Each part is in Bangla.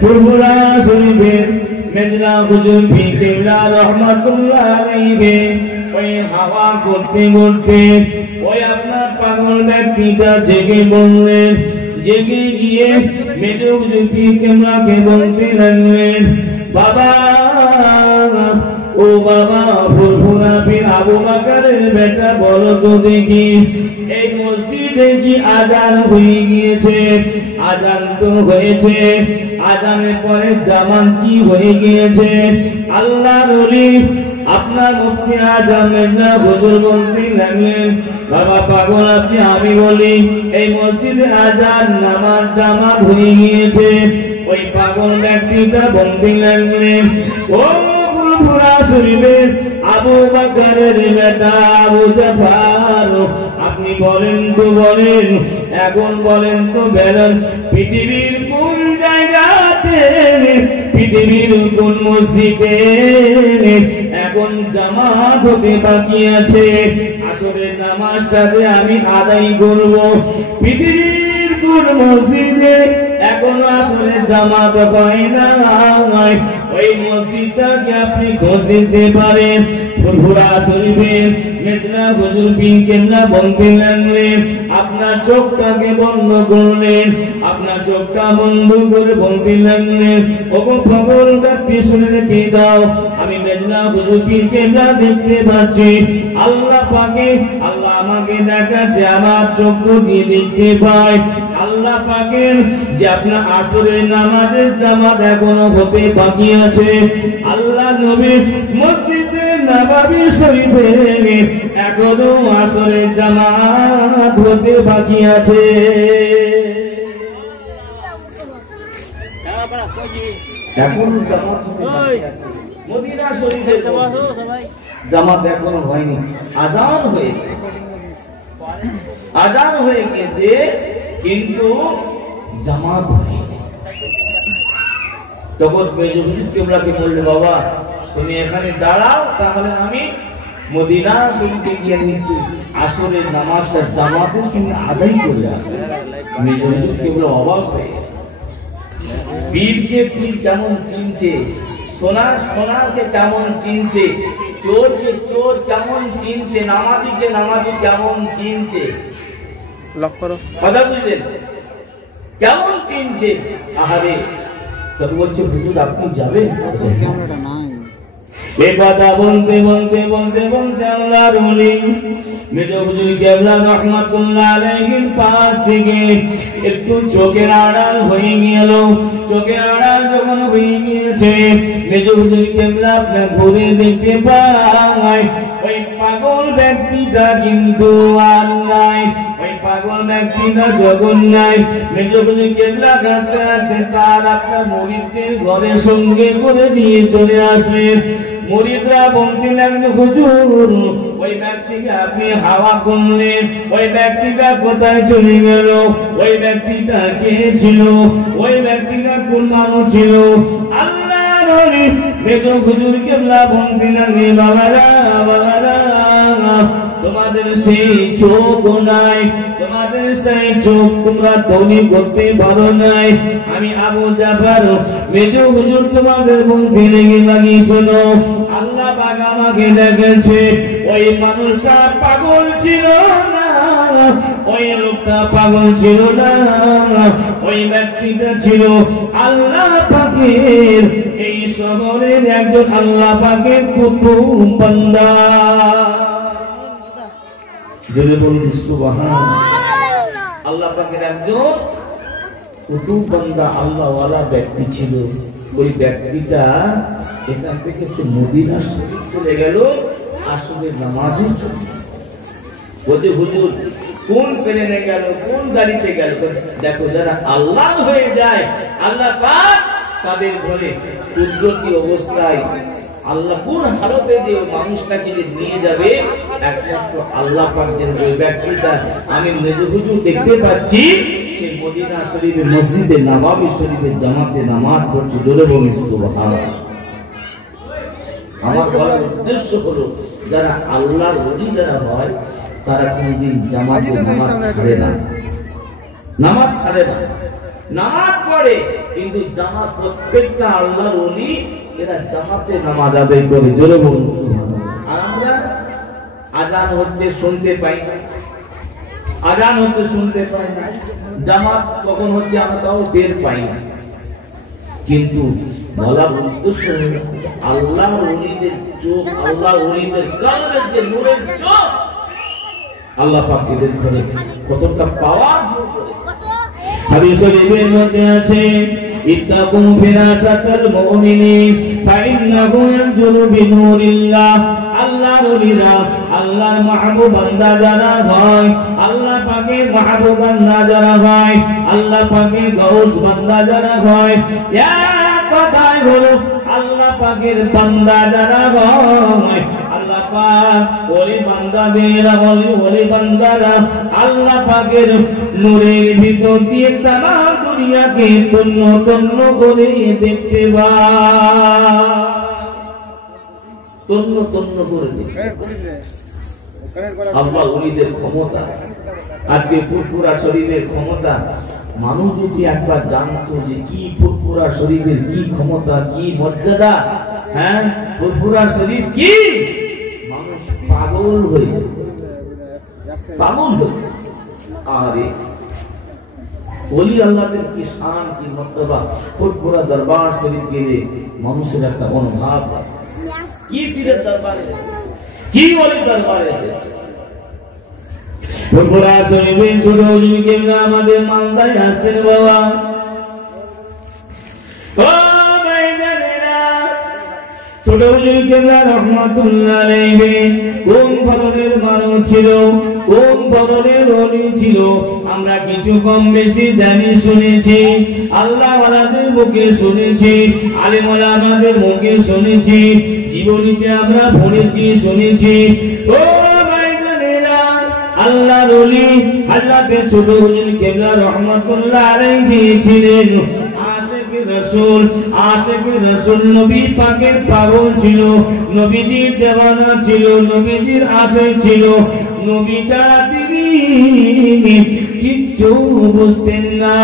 ফুরফুরা শরীফের মেজলা হুজুর পীর কেবলা রহমাতুল্লাহ আলাইহি ওই হাওয়া করতে করতে ওই আপনার পাগল ব্যক্তিটা জেগে বললেন, জেগে গিয়ে মেজলা হুজুর পীর কেবলাকে বলতে লাগলেন, বাবা ও বাবা ফুরফুরা পীর আবু বকরের বেটা বলো তো দেখি এই মসজিদে কি আজান হয়ে গিয়েছে? আজান তো হয়েছে, আজানের পরে জামান কি হয়ে গিয়েছে? আল্লাহর ওলি আপনার মুফতি আজম মেজলা হুজুর বলতে লাগলেন, বাবা পাগল আপনি আমি বলি এই মসজিদে আজান নামাজ জামাত হয়ে গিয়েছে। ওই পাগল ব্যক্তিটা বলতে লাগলেন, ও ফুরফুরা শরীফের আবু বকরের বেটা আবু জাফর আপনি বলেন তো বলেন, এখন বলেন তো বলেন পৃথিবীর কোন জায়গাতে, পৃথিবীর কোন মসজিদে এখন জামাত হতে বাকি আছে? আসরের নামাজটাতে আমি আদায় করব, পৃথিবীর কোন মসজিদে এখন আসরে জামাত হয় না? ওই মসজিদটাকে আপনি খোঁজ দিতে পারেন। ফুরফুরা শরীফের মেজলা হুজুর পীর কেবলা বলতে লাগলেন, আপনার চোখটাকে বন্ধ করলেন, আপনার চোখটা বন্ধ করে বলতে লাগলেন, ওগো পাগল ব্যক্তি শুনে রেখে দাও, আমি মেজলা হুজুর পীর কেবলা দেখতে পাচ্ছি, আল্লাহ পাকে আল্লাহ আমাকে দেখাচ্ছে, আমার চোখ দিয়ে দেখতে পাই আল্লাহ পাকের যে আপনার আসরের নামাজের জামাত এখনো হতে বাকি আছে। আল্লাহ নবী মসজিদে নববী শরীফে এখনো আসরের জামাত হতে বাকি আছে। এখনো জামাত হতে বাকি আছে, মদিনা শরীফে জামাত এখনো হয়নি, আজান হয়েছে, আজান হয়ে গেছে কিন্তু জামাত হয়নি। তখন মেজলা হুজুর কেবলাকে বলল, বাবা তুমি এখানে দাঁড়াও, তাহলে আমি মদিনা শরীফে গিয়ে কিন্তু আসরের নামাজটা জামাতের সঙ্গে আদায় করে আসি। মেজলা হুজুর কেবলা অবাক হয়ে, পীরকে পীর কেমন চিনছে, সোনার সোনারকে কেমন চিনছে, চোরকে চোর কেমন চিনছে, নামাজিকে নামাজি কেমন চিনছে, লক করো কথা বুঝলেন, কেমন চিনছে। আহারে তখন বলছে হুজুর আপনি যাবেন? ক্যামেরাটা নাই। এই কথা বলতে বলতে বলতে বলতে আল্লাহর ওলি মেজলা হুজুর কেবলা রহমাতুল্লাহ আলাইহির পাশ থেকে একটু চোখের আড়াল হয়ে গেল। চোখের আড়াল যখন হয়ে গিয়েছে মেজলা হুজুর কেবলা আপনি ঘুরে দেখতে পায় ওই পাগল ব্যক্তিটা কিন্তু আর নাই, ওই পাগল ব্যক্তিটা যখন নাই মেজলা হুজুর কেবলা কাঁদতে কাঁদতে তার আপনার মুরিদদের ঘরের সঙ্গে করে নিয়ে চলে আসলেন। মুরিদরা বলতে লাগলো, হুজুর ওই ব্যক্তিকে আপনি হাওয়া করলেন, ওই ব্যক্তিটা কোথায় চলে গেল? ওই ব্যক্তিটা কে ছিল? ওই ব্যক্তিটা কোন মানুষ ছিল? আল্লাহর ওলি মেজলা হুজুর কেবলা বলতে লাগলেন, বাবারা বাবারা তোমাদের সেই চোখ নাই, তোমাদের সেই চোখ তোমরা তৈরি করতে পারো নাই। আমি আবু জাফর মেজলা হুজুর তোমাদের বলতে লাগি শোনো, আল্লাহ পাক আমাকে দেখেছে, ওই মানুষটা পাগল ছিল না, ওই লোকটা পাগল ছিল না, ওই ব্যক্তিটা ছিল আল্লাহ পাকের এই শহরের একজন আল্লাহ পাকের কুতুব বান্দা। যদি বলুন সুবহানাল্লাহ, আল্লাহ পাকের একজন কুতুব বান্দা আল্লাহ ওয়ালা ব্যক্তি ছিল। ওই ব্যক্তিটা এখান থেকে সে মদিনা শরীফ চলে গেল আসরের নামাজের জন্য। বলছে হুজুর কোন প্লেনে গেল, কোন গাড়িতে গেল? দেখো যারা আল্লাহ হয়ে যায় আল্লাহ পাক তাদের ঘরে কুদরতি অবস্থায় আল্লাহ কোন হালতে যে মানুষটাকে যে নিয়ে যাবে একমাত্র আল্লাহ পাক জানেন। ওই ব্যক্তিটা আমি মেজলা হুজুর দেখতে পাচ্ছি সে মদিনা শরীফে মসজিদে নববী শরীফে জামাতে নামাজ পড়ছে। জোরে বলুন সুবহানাল্লাহ। আমার বলার উদ্দেশ্য হলো যারা আল্লাহর ওলি যারা হয় তারা কোনদিন জামাতে নামাজ ছাড়ে না। নামাজ ছাড়ে না, নামাজ পড়ে, কিন্তু জামাত প্রত্যেকটা আল্লাহর ওলি এরা জামাতে নামাজ আদায় করে। জোরে বলুন সুবহানাল্লাহ। আর আমরা আজান হচ্ছে শুনতে পাই না, আজান হচ্ছে শুনতে পাই না, জামাত কখন হচ্ছে আমরা তাও টের পাই না। কিন্তু বলা উদ্দেশ্য আল্লাহর ওলিদের চোখ, আল্লাহর ওলিদের কলবের যে নূরের চোখ, আল্লাহ পাক এদের ঘরে কতটা পাওয়ার করেছে। হাদিস শরীফের মধ্যে আছে ইত্তাকু ফিরাসাতাল মুমিনি ফাইন্নাহু ইয়ানজুরু বিনুরিল্লাহ। আল্লাহর ওলিরা, আল্লাহর মাহবুব বান্দা যারা হয়, আল্লাহ পাকের মাহবুব বান্দা যারা হয়, আল্লাহ পাকের গাউস বান্দা যারা হয়, এক কথাই হলো আল্লাহ পাকের বান্দা যারা হয়, আল্লাহ পাক ওলি বান্দাদের, ওলি বান্দারা আল্লাহ পাকের নূরের ভিতর দিয়ে তামাম দুনিয়াকে তন্ন তন্ন করে দেখতে পায়, তন্ন তন্ন করে দেখতে। আল্লাহ ওলিদের ক্ষমতা, আজকে ফুরফুরা শরীরের ক্ষমতা, মানুষ যদি একবার জানতো যে কি ফুরফুরা শরীরের কি ক্ষমতা, কি মর্যাদা, হ্যাঁ ফুরফুরা শরীর কি, মানুষ পাগল হয়ে পাগল হয়ে। আরে ওলি আল্লাহদের কি শান, কি মর্যাদা, ফুরফুরা দরবার শরীফ গেলে মানুষের একটা অনুভব, কি পীরের দরবারে, কি ওলি দরবারে এসেছে। ফুরফুরা শরীফে ছোট হুজুর কেবলা আমাদের মালদায় আসতেন বাবা। ও ভাইজানেরা, ছোট হুজুর কেবলা রহমাতুল্লাহ আলাইহি কোন ধরনের মানুষ ছিল, কোন ধরনের ওলি ছিল, আমরা কিছু কম বেশি জানি, শুনেছি, আল্লাহ ওয়ালাদের মুখে শুনেছি, আলেম ওলামাদের মুখে শুনেছি, জীবনীতে আমরা পড়েছি, শুনেছি। ও আল্লাহর ওলি হযরত ছোট হুজুর কেবলা রহমাতুল্লাহ আলাইহি ছিলেন আশিক রাসূল, আশিক রাসূল, নবী পাকের পাগল ছিল, নবীজির দেওয়ানা ছিল, নবীজির আশিক ছিল। নবী ছাড়া তিনি কিচ্ছু বুঝতেন না,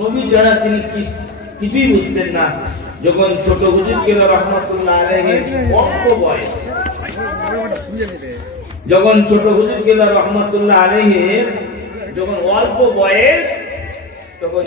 নবী ছাড়া তিনি কিছুই বুঝতেন না। যখন ছোট হুজুর কেবলা রহমাতুল্লাহ আলাইহি অল্প বয়স, যখন ছোট হুজুর কেবলা রহমাতুল্লাহ আলাইহি যখন অল্প বয়স, তখন